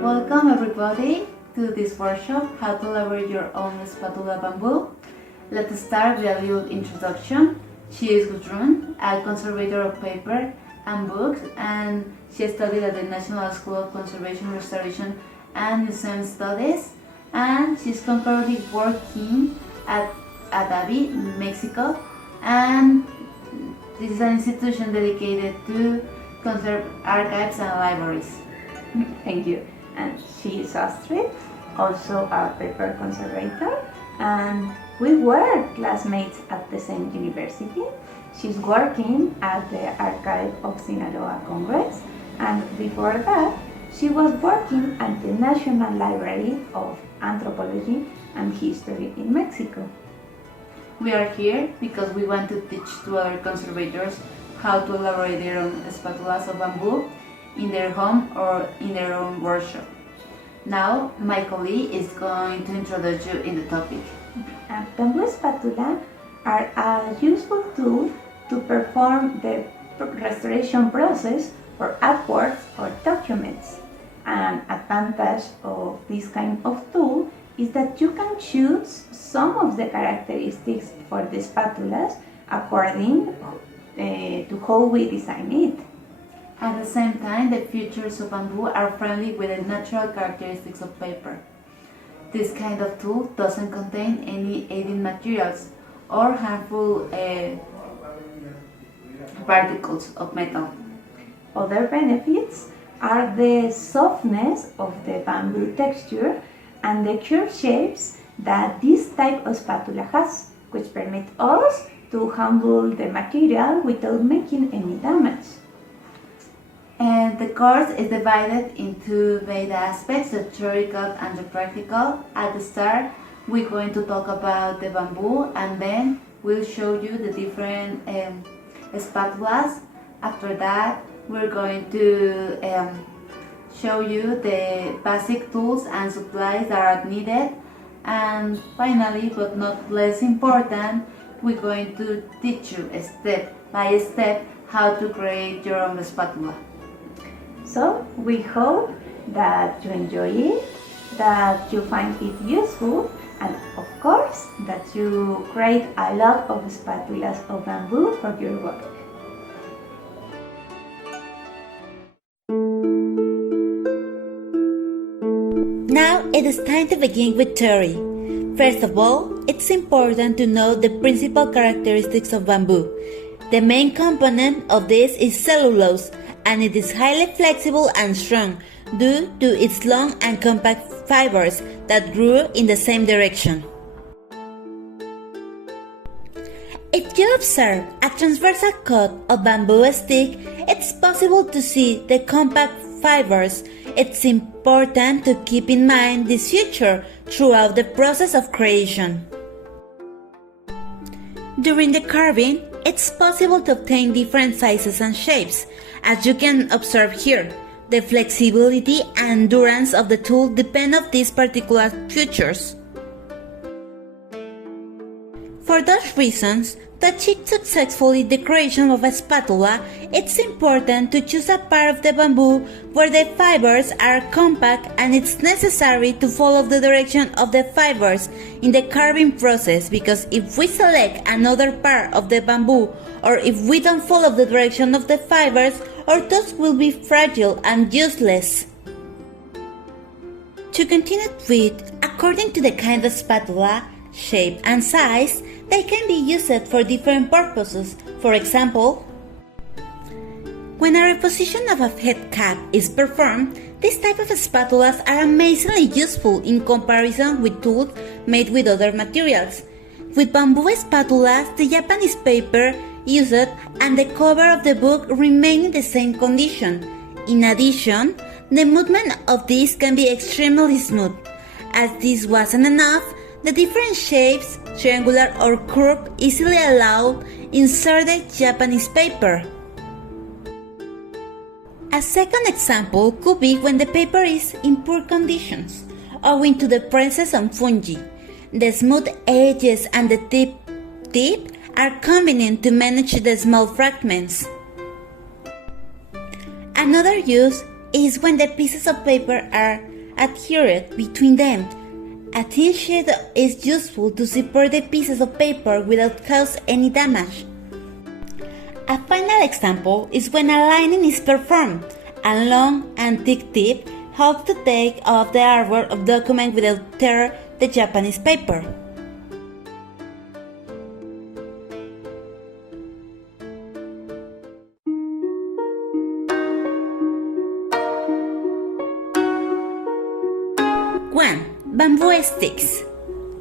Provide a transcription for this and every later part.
Welcome everybody to this workshop, how to elaborate your own spatula bamboo. Let's start with a little introduction. She is Gudrun, a conservator of paper and books, and she studied at the National School of Conservation, Restoration and Museum Studies, and she's currently working at Adavi, Mexico, and this is an institution dedicated to conserve archives and libraries. Thank you. And she is Astrid, also a paper conservator, and we were classmates at the same university. She's working at the Archive of Sinaloa Congress, and before that, she was working at the National Library of Anthropology and History in Mexico. We are here because we want to teach to other conservators how to elaborate their own spatulas of bamboo in their home or in their own workshop. Now, my colleague is going to introduce you in the topic. Bamboo spatula are a useful tool to perform the restoration process for artworks or documents. An advantage of this kind of tool is that you can choose some of the characteristics for the spatulas according to how we design it. At the same time, the features of bamboo are friendly with the natural characteristics of paper. This kind of tool doesn't contain any adding materials or harmful particles of metal. Other benefits are the softness of the bamboo texture and the curved shapes that this type of spatula has, which permit us to handle the material without making any damage. And the course is divided into main aspects, the theoretical and the practical. At the start, we're going to talk about the bamboo, and then we'll show you the different spatulas. After that, we're going to show you the basic tools and supplies that are needed. And finally, but not less important, we're going to teach you step by step how to create your own spatula. So we hope that you enjoy it, that you find it useful, and of course that you create a lot of spatulas of bamboo for your work. Now it is time to begin with theory. First of all, it's important to know the principal characteristics of bamboo. The main component of this is cellulose, and it is highly flexible and strong due to its long and compact fibers that grew in the same direction. If you observe a transversal cut of bamboo stick, it's possible to see the compact fibers. It's important to keep in mind this feature throughout the process of creation. During the carving, it's possible to obtain different sizes and shapes. As you can observe here, the flexibility and endurance of the tool depend on these particular features. For those reasons, to achieve successfully the creation of a spatula, it's important to choose a part of the bamboo where the fibers are compact, and it's necessary to follow the direction of the fibers in the carving process, because if we select another part of the bamboo or if we don't follow the direction of the fibers, our tools will be fragile and useless. To continue with, according to the kind of spatula, shape and size, they can be used for different purposes. For example, when a reposition of a head cap is performed, this type of spatulas are amazingly useful in comparison with tools made with other materials. With bamboo spatulas, the Japanese paper used and the cover of the book remain in the same condition. In addition, the movement of these can be extremely smooth. As this wasn't enough, the different shapes, triangular or curved, easily allowed inserted Japanese paper. A second example could be when the paper is in poor conditions, owing to the presence of fungi. The smooth edges and the tip are convenient to manage the small fragments. Another use is when the pieces of paper are adhered between them. A thin sheet is useful to separate the pieces of paper without causing any damage. A final example is when a lining is performed. A long and thick tip helps to take off the artwork of document without tear the Japanese paper. One, bamboo sticks.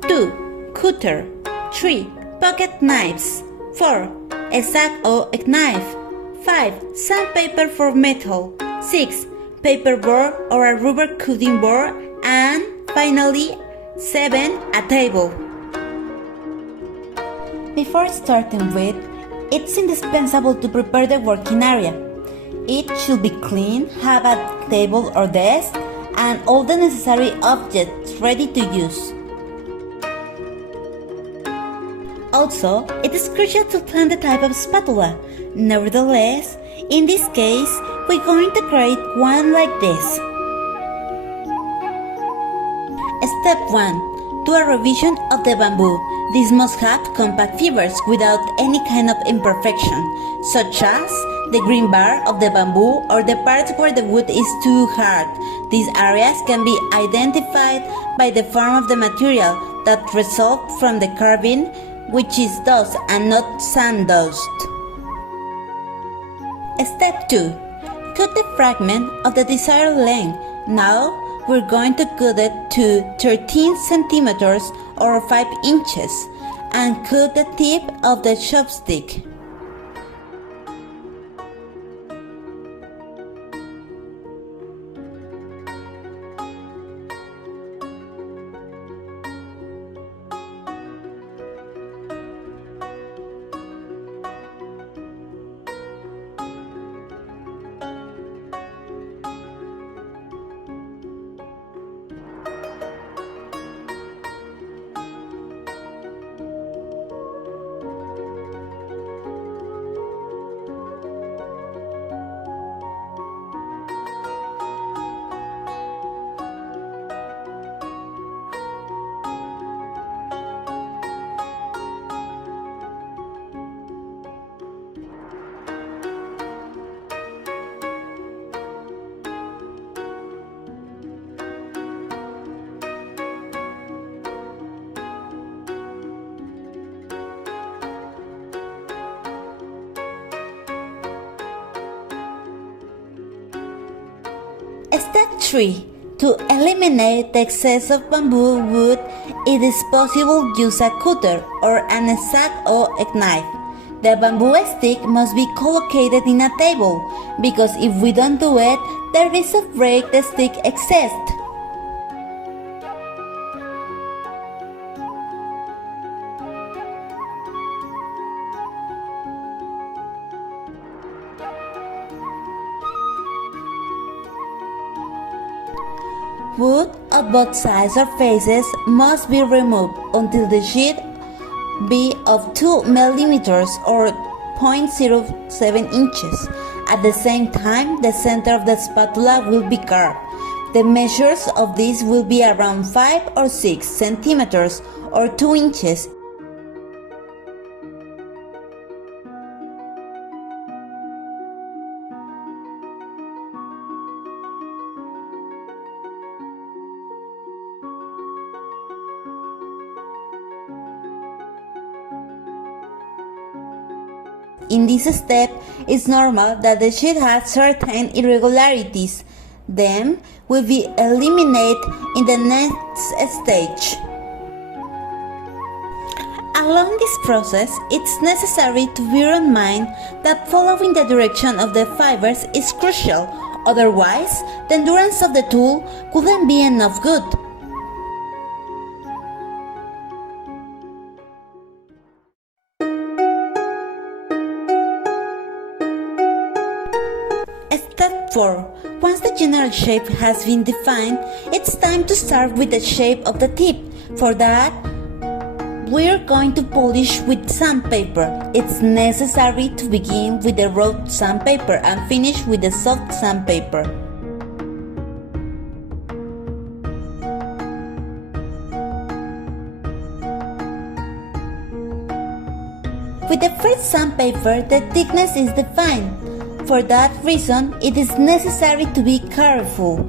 2, cutter. 3, pocket knives. 4, a sack or a knife. 5, sandpaper for metal. 6, paperboard or a rubber cutting board. And finally, 7, a table. Before starting with, it's indispensable to prepare the working area. It should be clean, have a table or desk, and all the necessary objects ready to use. Also, it is crucial to plan the type of spatula. Nevertheless, in this case, we're going to create one like this. Step 1. Do a revision of the bamboo. This must have compact fibres without any kind of imperfection, such as the green bar of the bamboo or the parts where the wood is too hard. These areas can be identified by the form of the material that results from the carving, which is dust and not sand dust. Step 2. Cut the fragment of the desired length. Now we're going to cut it to 13 centimeters or 5 inches and cut the tip of the chopstick. Step 3. To eliminate the excess of bamboo wood, it is possible to use a cutter or an sack or a knife. The bamboo stick must be collocated in a table, because if we don't do it, the risk of break the stick exists. Wood of both sides or faces must be removed until the sheet be of 2 millimeters or 0.07 inches. At the same time, the center of the spatula will be carved. The measures of this will be around 5 or 6 centimeters or 2 inches. In this step, it's normal that the sheet has certain irregularities. Them will be eliminated in the next stage. Along this process, it's necessary to bear in mind that following the direction of the fibers is crucial, otherwise the endurance of the tool wouldn't be enough good. Step 4. Once the general shape has been defined, it's time to start with the shape of the tip. For that, we're going to polish with sandpaper. It's necessary to begin with the raw sandpaper and finish with the soft sandpaper. With the first sandpaper, the thickness is defined. For that reason, it is necessary to be careful.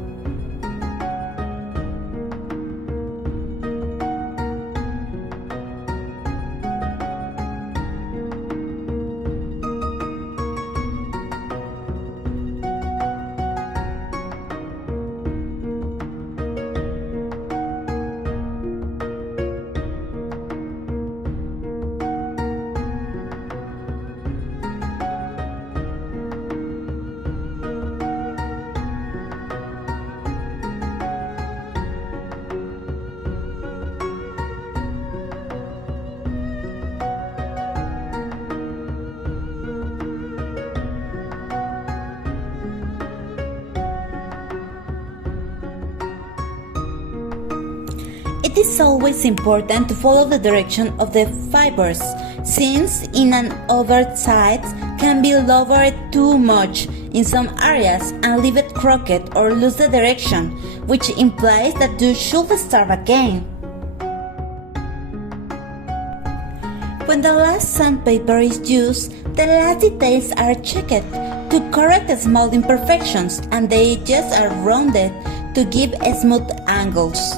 It is always important to follow the direction of the fibers, since in an oversight can be lowered too much in some areas and leave it crooked or lose the direction, which implies that you should start again. When the last sandpaper is used, the last details are checked to correct small imperfections, and the edges are rounded to give smooth angles.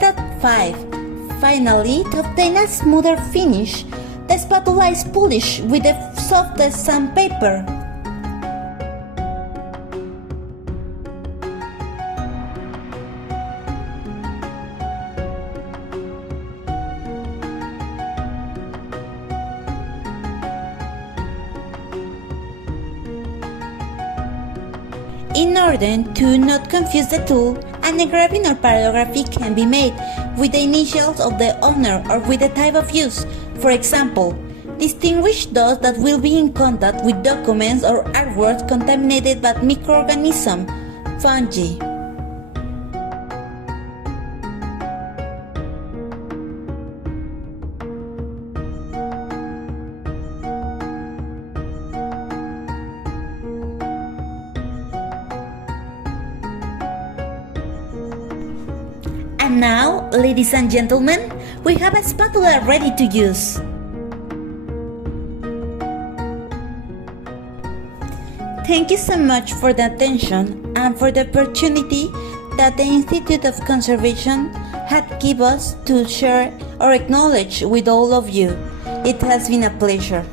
Step 5. Finally, to obtain a smoother finish, the spatula is polished with the softest sandpaper. In order to not confuse the tool, an engraving or pyrography can be made with the initials of the owner or with the type of use. For example, distinguish those that will be in contact with documents or artworks contaminated by microorganisms, fungi. And now, ladies and gentlemen, we have a spatula ready to use. Thank you so much for the attention and for the opportunity that the Institute of Conservation had given us to share or acknowledge with all of you. It has been a pleasure.